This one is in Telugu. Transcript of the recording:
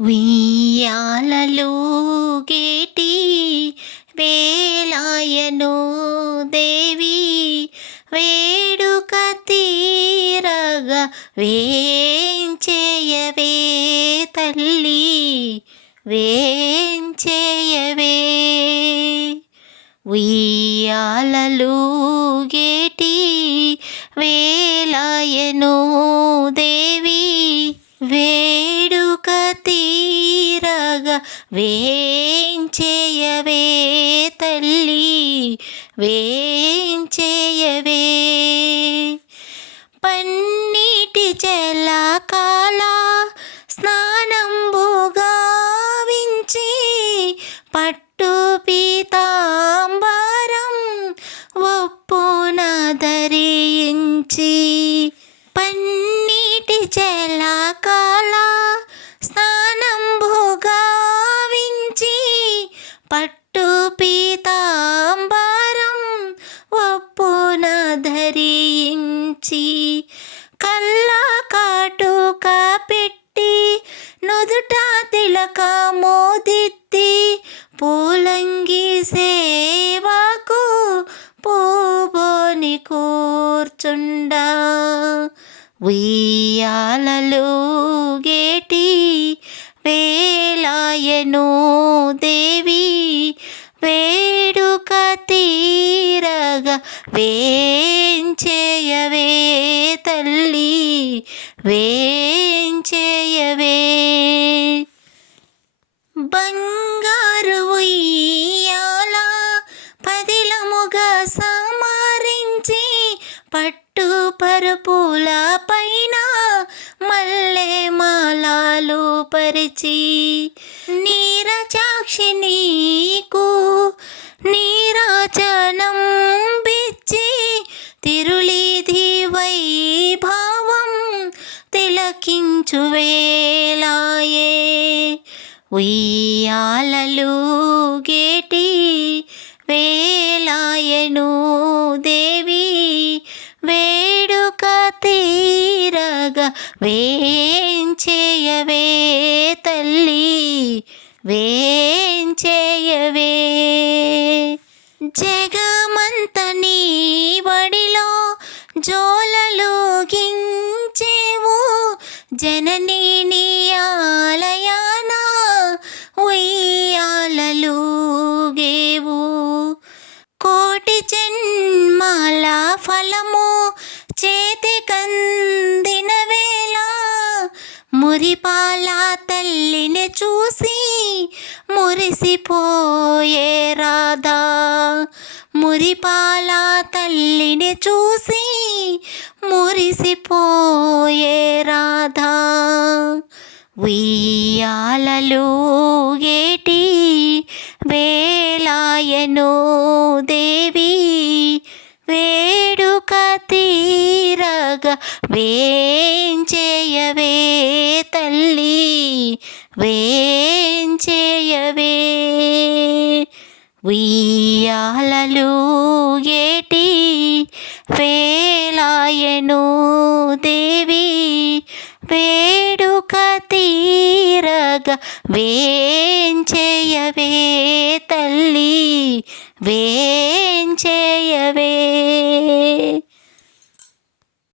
ఉయ్యాలలూగేటి వేళాయెను దేవి వేడుక తీరగా వేంచేయవే తల్లి వేంచేయవే. ఉయ్యాలలూగేటి వేళాయెను దేవి వేడుక తీరగా వేంచేయవే తల్లి వేంచేయవే. పన్నీటి జలకాల స్నానంబుగా వించి పట్టు పీతాంబరం ఒప్పున ధరించి పన్నీటి జలకాల స్నానంబుగా వించి పట్టు పీతాంబరం ఒప్పున ధరించి కళ్ళ కాటుక పెట్టి నుదుట తిలకము దిద్ది పూలంగి సేవకు పూబోని కూర్చుండా. ఉయ్యాలలూగేటి వేళాయెను దేవి వేడుక తీరగా వేంచేయవే తల్లి వేంచేయవే. బంగారు ఉయ్యాల పదిలముగా సమరించి పట్టు పరుపుల పైన మల్లె మాలాలు పరిచి నీరజాక్షి నీకు నీరాజనం బిచ్చి తిరులిధి వైభవం తిలకించు వేళాయే. ఉయ్యాలలూగేటి వేళాయెను దేవి వేడుక తీరగా వేంచేయవే తల్లి వేంచేయవే. జగమంత నీ బడిలో జోలలుగించేవు జననీ నీ ఆలయాన ఉయ్యాలలూగేవు. కోటి జన్మల ఫలము చేతికందిన వేళ మురిపాల తల్లిని చూసి మురిసిపోయే రాధా మురిపాల తల్లిని చూసి మురిసిపోయే రాధా. ఉయ్యాలలూగేటి వేళాయెను దేవి వేడుక తీరగా వేంచేయవే తల్లి వేంచేయవే. ఉయ్యాలలూగేటి వేళాయెను దేవి వేడుక తీరగా వేంచేయవే తల్లి వేంచేయవే.